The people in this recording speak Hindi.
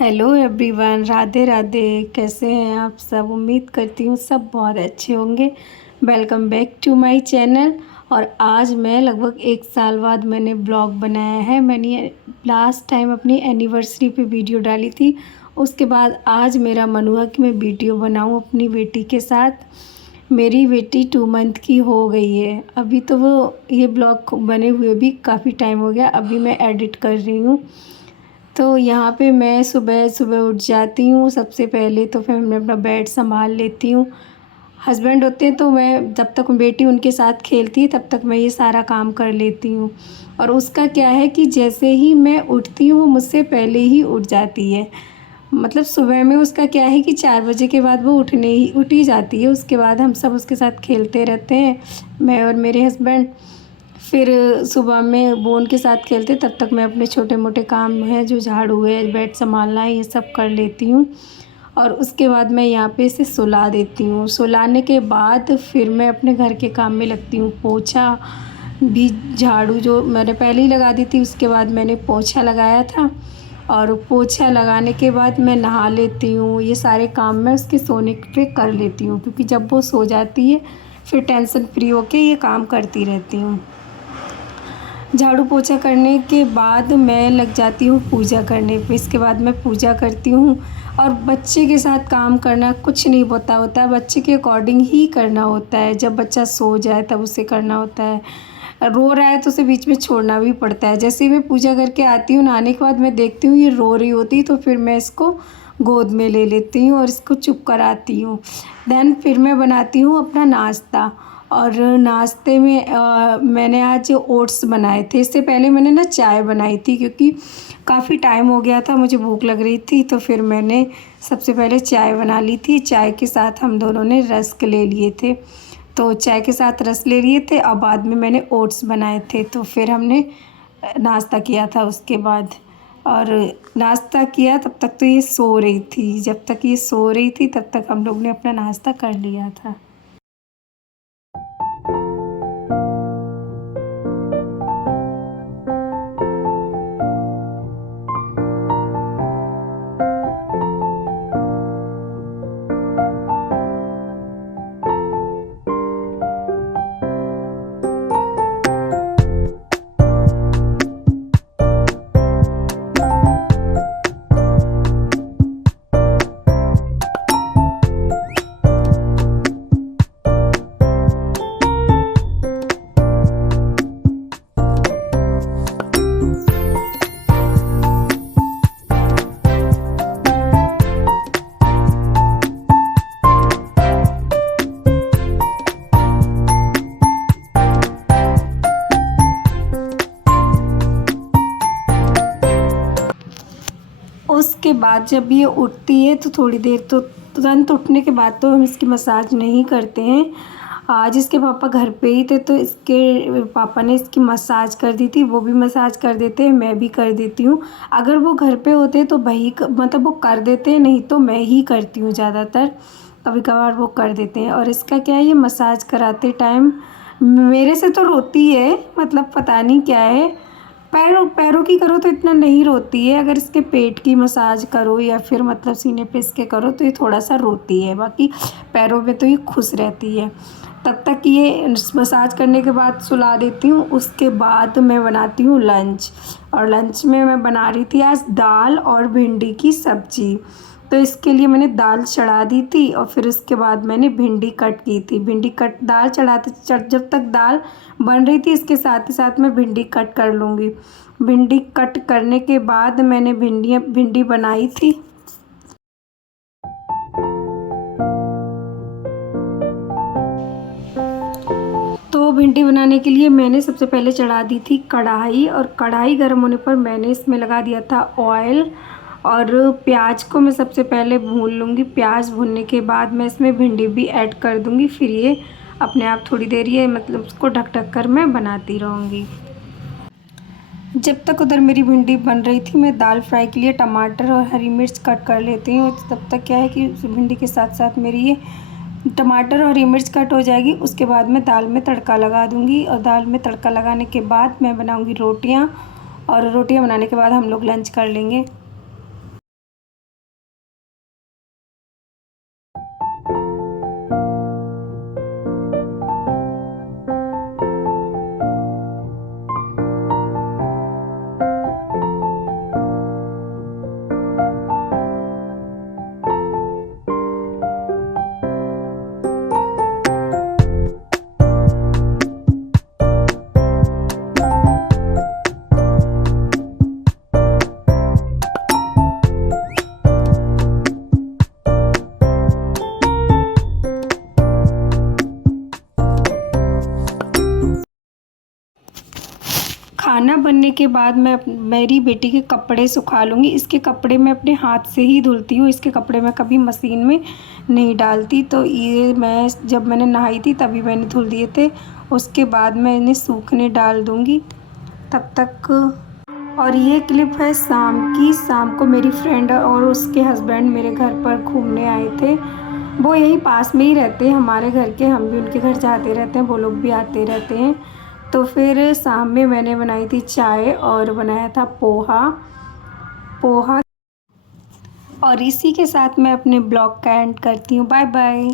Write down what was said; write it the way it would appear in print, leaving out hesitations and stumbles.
Hello everyone, Radhe Radhe. कैसे हैं आप सब? उम्मीद करती हूँ सब बहुत अच्छे होंगे। Welcome back to my channel. और आज मैं लगभग 1 साल बाद मैंने ब्लॉग बनाया है। मैंने लास्ट टाइम अपनी एनिवर्सरी पे वीडियो डाली थी। उसके बाद आज मेरा मन हुआ कि मैं वीडियो बनाऊँ अपनी बेटी के साथ। मेरी बेटी 2 मंथ की हो गई है अभी। तो वो ये ब्लॉग बने हुए भी काफ़ी टाइम हो गया। अभी मैं एडिट कर रही हूँ। तो यहाँ पे मैं सुबह सुबह उठ जाती हूँ। सबसे पहले तो फिर मैं अपना बेड संभाल लेती हूँ। हस्बैंड होते हैं तो मैं जब तक बेटी उनके साथ खेलती है तब तक मैं ये सारा काम कर लेती हूँ। और उसका क्या है कि जैसे ही मैं उठती हूँ मुझसे पहले ही उठ जाती है। मतलब सुबह में उसका क्या है कि 4 बजे के बाद वो उठ ही जाती है। उसके बाद हम सब उसके साथ खेलते रहते हैं, मैं और मेरे हस्बैंड। फिर सुबह में वो उनके साथ खेलते तब तक मैं अपने छोटे मोटे काम हैं जो झाड़ू है, बेड संभालना है, ये सब कर लेती हूँ। और उसके बाद मैं यहाँ पे इसे सुला देती हूँ। सुलाने के बाद फिर मैं अपने घर के काम में लगती हूँ। पोछा भी, झाड़ू जो मैंने पहले ही लगा दी थी, उसके बाद मैंने पोछा लगाया था। और पोछा लगाने के बाद मैं नहा लेती हूँ। ये सारे काम मैं उसके सोने पे कर लेती हूँ, क्योंकि जब वो सो जाती है फिर टेंशन फ्री होके ये काम करती रहती हूँ। झाड़ू पोछा करने के बाद मैं लग जाती हूँ पूजा करने पे। इसके बाद मैं पूजा करती हूँ। और बच्चे के साथ काम करना कुछ नहीं होता है, बच्चे के अकॉर्डिंग ही करना होता है। जब बच्चा सो जाए तब उसे करना होता है। रो रहा है तो उसे बीच में छोड़ना भी पड़ता है। जैसे ही मैं पूजा करके आती हूँ, नहाने के बाद मैं देखती हूँ ये रो रही होती, तो फिर मैं इसको गोद में ले लेती हूँ और इसको चुप कराती हूँ। देन फिर मैं बनाती हूँ अपना नाश्ता। और नाश्ते में मैंने आज ओट्स बनाए थे। इससे पहले मैंने ना चाय बनाई थी, क्योंकि काफ़ी टाइम हो गया था, मुझे भूख लग रही थी। तो फिर मैंने सबसे पहले चाय बना ली थी। चाय के साथ हम दोनों ने रस्क ले लिए थे। तो चाय के साथ रस ले लिए थे और बाद में मैंने ओट्स बनाए थे। तो फिर हमने नाश्ता किया था उसके बाद। और नाश्ता किया तब तक तो ये सो रही थी। जब तक ये सो रही थी तब तक हम लोग ने अपना नाश्ता कर लिया था। उसके बाद जब ये उठती है तो थोड़ी देर, तो तुरंत उठने के बाद तो हम इसकी मसाज नहीं करते हैं। आज इसके पापा घर पे ही थे तो इसके पापा ने इसकी मसाज कर दी थी। वो भी मसाज कर देते हैं, मैं भी कर देती हूँ। अगर वो घर पे होते तो भाई मतलब वो कर देते हैं, नहीं तो मैं ही करती हूँ ज़्यादातर। कभी कभार वो कर देते हैं। और इसका क्या है, ये मसाज कराते टाइम मेरे से तो रोती है, मतलब पता नहीं क्या है। पैरों पैरों की करो तो इतना नहीं रोती है। अगर इसके पेट की मसाज करो या फिर मतलब सीने पे इसके करो तो ये थोड़ा सा रोती है। बाकी पैरों में तो ये खुश रहती है। तब तक ये मसाज करने के बाद सुला देती हूँ। उसके बाद मैं बनाती हूँ लंच। और लंच में मैं बना रही थी आज दाल और भिंडी की सब्ज़ी। तो इसके लिए मैंने दाल चढ़ा दी थी और फिर उसके बाद मैंने भिंडी कट की थी। भिंडी कट दाल जब तक दाल बन रही थी इसके साथ ही साथ मैं भिंडी कट कर लूँगी। भिंडी कट करने के बाद मैंने भिंडी बनाई थी। तो भिंडी बनाने के लिए मैंने सबसे पहले चढ़ा दी थी कढ़ाई। और कढ़ाई गर्म होने पर मैंने इसमें लगा दिया था ऑयल। और प्याज को मैं सबसे पहले भून लूँगी। प्याज भूनने के बाद मैं इसमें भिंडी भी ऐड कर दूँगी। फिर ये अपने आप थोड़ी देर ये मतलब उसको ढक ढक कर मैं बनाती रहूँगी। जब तक उधर मेरी भिंडी बन रही थी मैं दाल फ्राई के लिए टमाटर और हरी मिर्च कट कर लेती हूँ। तब तक क्या है कि भिंडी के साथ साथ मेरी ये टमाटर और हरी मिर्च कट हो जाएगी। उसके बाद मैं दाल में तड़का लगा दूँगी। और दाल में तड़का लगाने के बाद मैं बनाऊँगी रोटियाँ। और रोटियाँ बनाने के बाद हम लोग लंच कर लेंगे। धुलने के बाद मैं मेरी बेटी के कपड़े सुखा लूँगी। इसके कपड़े मैं अपने हाथ से ही धुलती हूँ, इसके कपड़े मैं कभी मशीन में नहीं डालती। तो ये मैं जब मैंने नहाई थी तभी मैंने धुल दिए थे, उसके बाद मैं इन्हें सूखने डाल दूँगी तब तक। और ये क्लिप है शाम की। शाम को मेरी फ्रेंड और उसके हस्बैंड मेरे घर पर घूमने आए थे। वो यहीं पास में ही रहते हैं हमारे घर के, हम भी उनके घर जाते रहते हैं, वो लोग भी आते रहते हैं। तो फिर शाम में मैंने बनाई थी चाय और बनाया था पोहा। और इसी के साथ मैं अपने ब्लॉग का एंड करती हूँ। Bye bye.